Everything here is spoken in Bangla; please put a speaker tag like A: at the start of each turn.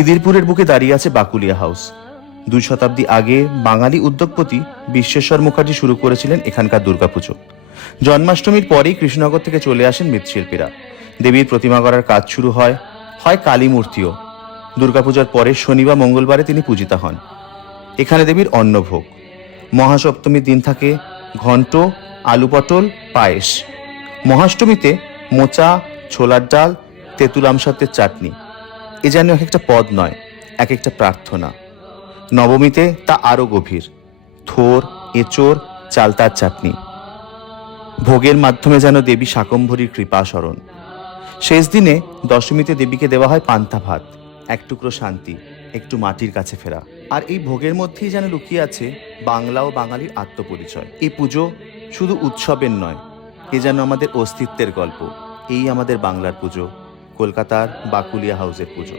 A: খিদিরপুরের বুকে দাঁড়িয়ে আছে বাকুলিয়া হাউস। দুই শতাব্দী আগে বাঙালি উদ্যোগপতি বিশ্বেশ্বর মুখার্জি শুরু করেছিলেন এখানকার দুর্গাপুজো। জন্মাষ্টমীর পরেই কৃষ্ণনগর থেকে চলে আসেন মৃৎশিল্পীরা। দেবীর প্রতিমা করার কাজ শুরু হয় হয় কালী মূর্তিও। দুর্গাপূজার পরে শনি বা মঙ্গলবারে তিনি পূজিতা হন। এখানে দেবীর অন্নভোগ। মহাসপ্তমীর দিন থাকে ঘণ্ট আলু পটল, পায়েস। মহাষ্টমীতে মোচা, ছোলার ডাল, তেঁতুল আমসত্বের চাটনি। এ যেন এক একটা পদ নয়, এক একটা প্রার্থনা। নবমীতে তা আরও গভীর, থোর, এচোর, চালতার চাটনি। ভোগের মাধ্যমে যেন দেবী শাকম্ভরীর কৃপা স্মরণ শেষ দিনে দশমীতে দেবীকে দেওয়া হয় পান্তা ভাত, এক টুকরো শান্তি, একটু মাটির কাছে ফেরা। আর এই ভোগের মধ্যেই যেন লুকিয়ে আছে বাংলা ও বাঙালির আত্মপরিচয়। এই পুজো শুধু উৎসবের নয়, এ যেন আমাদের অস্তিত্বের গল্প, এই আমাদের বাংলার পুজো। কলকাতার বাকুলিয়া হাউসের পুজো।